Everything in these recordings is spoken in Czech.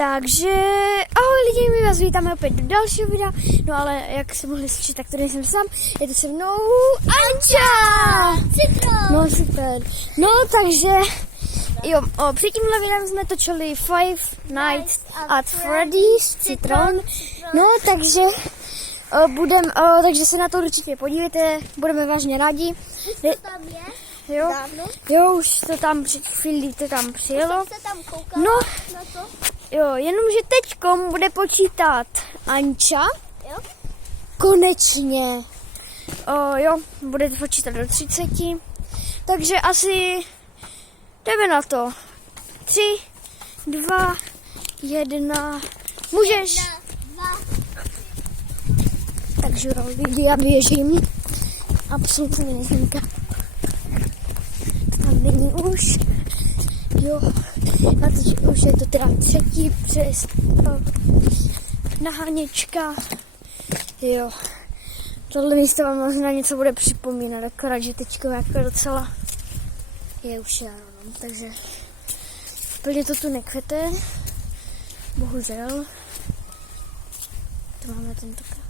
Takže ahoj lidi, my vás vítáme opět do dalšího videa. No ale jak se mohli slyšet, tak to nejsem sám, je to se mnou Anča! Citron. No takže, jo, před tímhle videem jsme točili Five Nights at Freddy's Citron. No takže, takže se na to určitě podívejte, budeme vážně rádi. Tam je? Jo, jo, už to tam před chvílí to tam přijelo. Tam koukala No, na to? jo, jenomže teďkom bude počítat Anča. Jo? Konečně. Jo, bude počítat do 30. Takže asi jdeme na to. 3, 2, 1. Můžeš. 2. Takže lidi, já běžím. Absolutně nezmínka. Tam není už. Jo, a teď už je to teda třetí přes naháněčka. Jo, tohle místo vám možná něco bude připomínat, akorát, že teďko jako docela je už jaro, no, takže úplně to tu nekvete, bohužel. To máme tentokrát.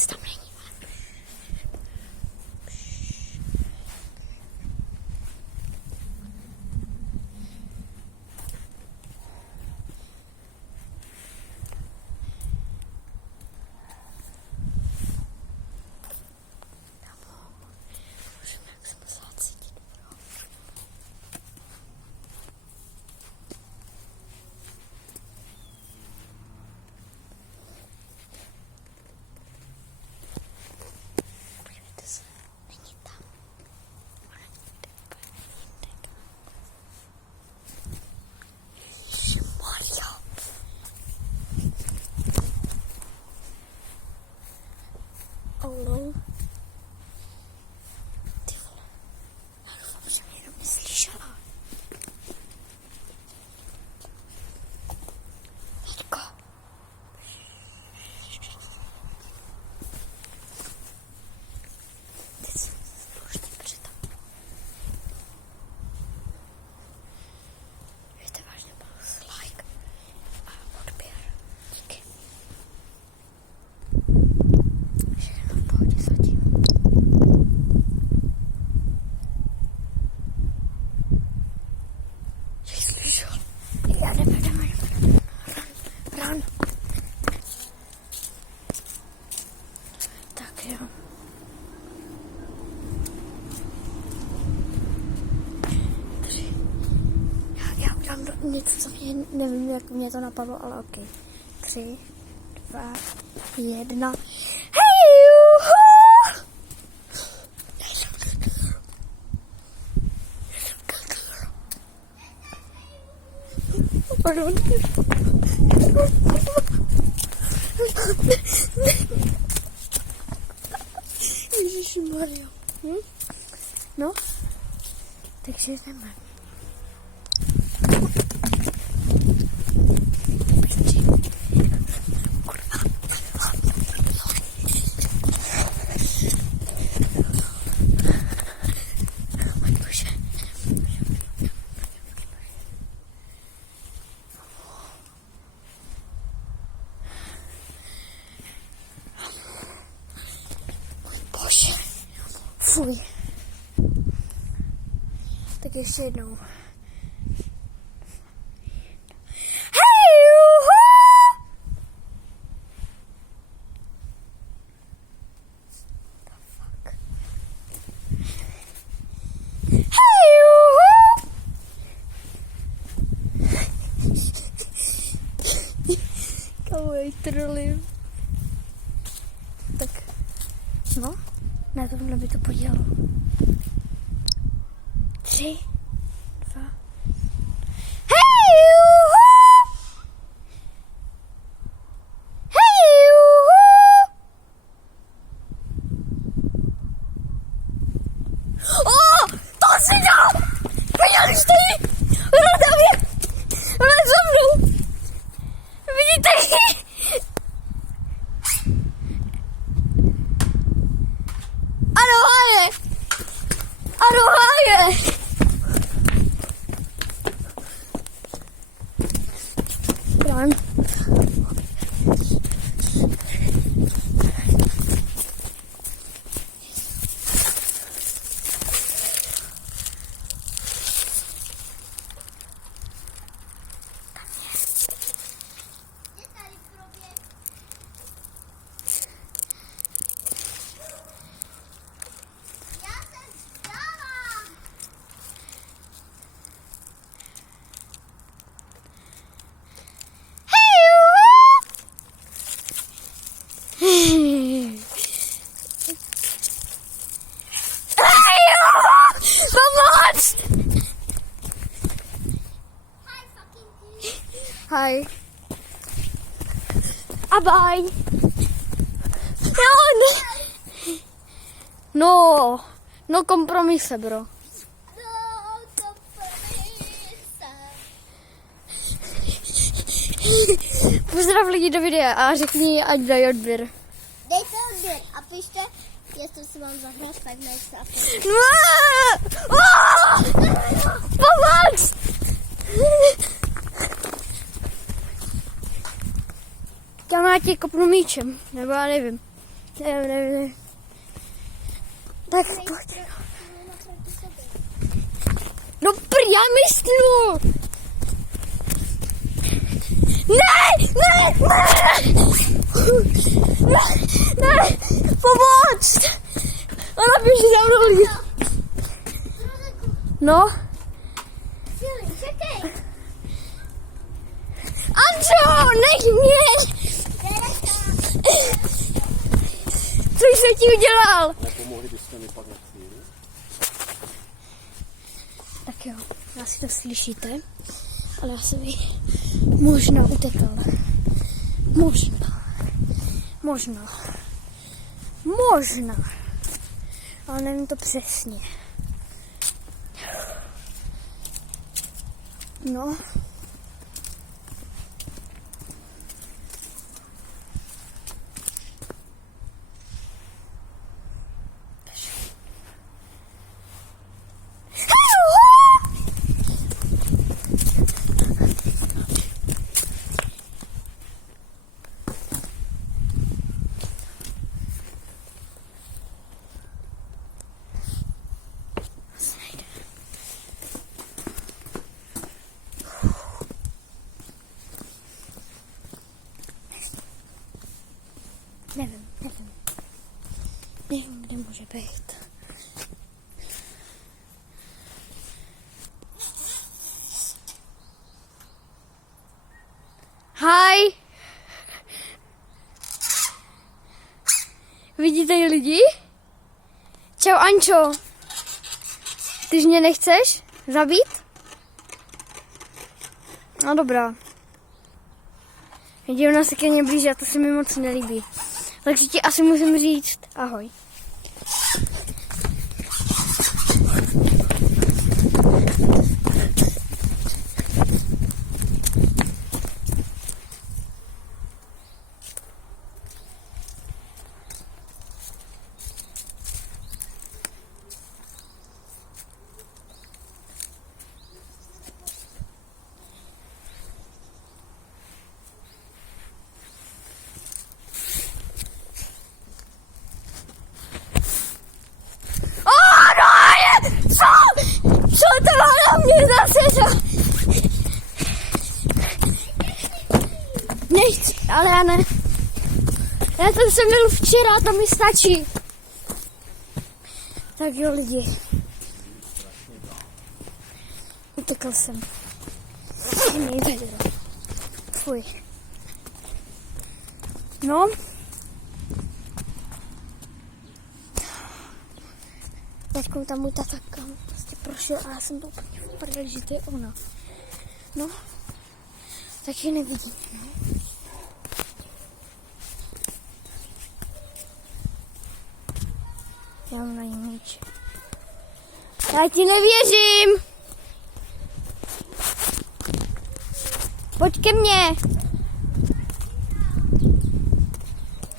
Tam není. Můžeme jak se musela cítit. Není tam. Ježišmarja. Hello. Ty vole. Já doufám, že mě jenom neslyšela. Teďko. Teď si můžete přitom. Víte vážně plus like a odběr. Díky. Všechno v pohodě zatím. Jsi slyšel? Já jdeme. Run. Tak jo. Já udělám něco, co mě, nevím, jak mě to napadlo, ale ok. 3, 2, 1. Hej, juhu! Pardon. Ježišmarja. No, takže jdeme. Bože, fuj. Tak ještě jednou. Hej, juhu! The fuck? Hej, juhu! Kavoj, trolím. Tak, no, na tomhle by to podělalo. 3, 2. Hej, juhu! Hej, juhu! do háje! Rán. Pomoc! Hi. A bye. No kompromise, bro. Pozdrav lidi do videa a řekni, ať dají odběr. Dejte odběr a pište, jestli si mám zahrát Five a Pomoc! Tam já tě kopnu míčem, nebo já nevím. Nevím. Tak pojď. No já myslu! Ne! Pomoc! Ona běží za mnou. No? Čekej! Ančo, nech mě! Co jsem ti udělal? Nepomohli byste mi pak na chvíli? Tak jo, asi to slyšíte, ale já jsem ji možná utekl. Možná. Ale nevím to přesně. No. Nevím, kde může být. Hi! Vidíte ji lidi? Čau Ančo! Ty mě nechceš zabít? No dobrá. Vidí, ona se ke mně blíží a to se mi moc nelíbí. Takže ti asi musím říct ahoj. Co to má na mě zase? Nechci, ale já ne. Já ten jsem měl včera, to mi stačí. Tak jo lidi. Utekl jsem. Fuj. No. Teďkou tam můj tata prostě prošel a já jsem to úplně v prdeli, že to je ona. No, tak ji nevidím. No. Já mám na ní míč. Já ti nevěřím! Pojď ke mně!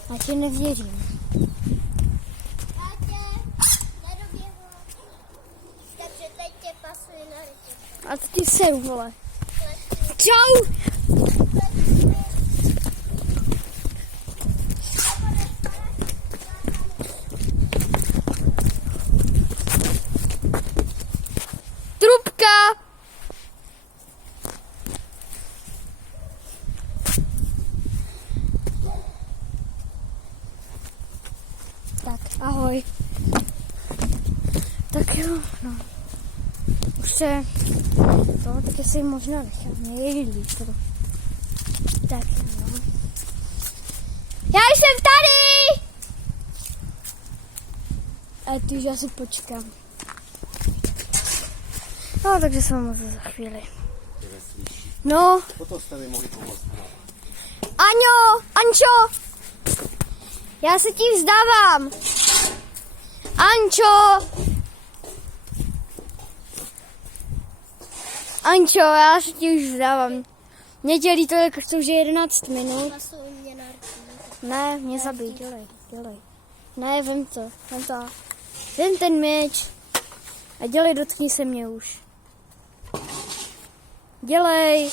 Já ti nevěřím. A to ti seru, vole. Čau! Trubka! Tak, ahoj. Tak jo, no. Už se to, tak jestli možná nechám nejlíp to. Tak no. Já jsem tady! A ty už asi počkám. No, takže se vám za chvíli. No. Potom jste mi mohli pomoct. Aňo, Ančo! Já se ti vzdávám! Ančo! Ančo, já se ti už vzdávám. Mě dělí to, jak to už je 11 minut. Jsou u mě na ruce. Ne, mě zabij, dělej. Ne, vem to. Vem ten meč. A dělej, dotkni se mě už. Dělej.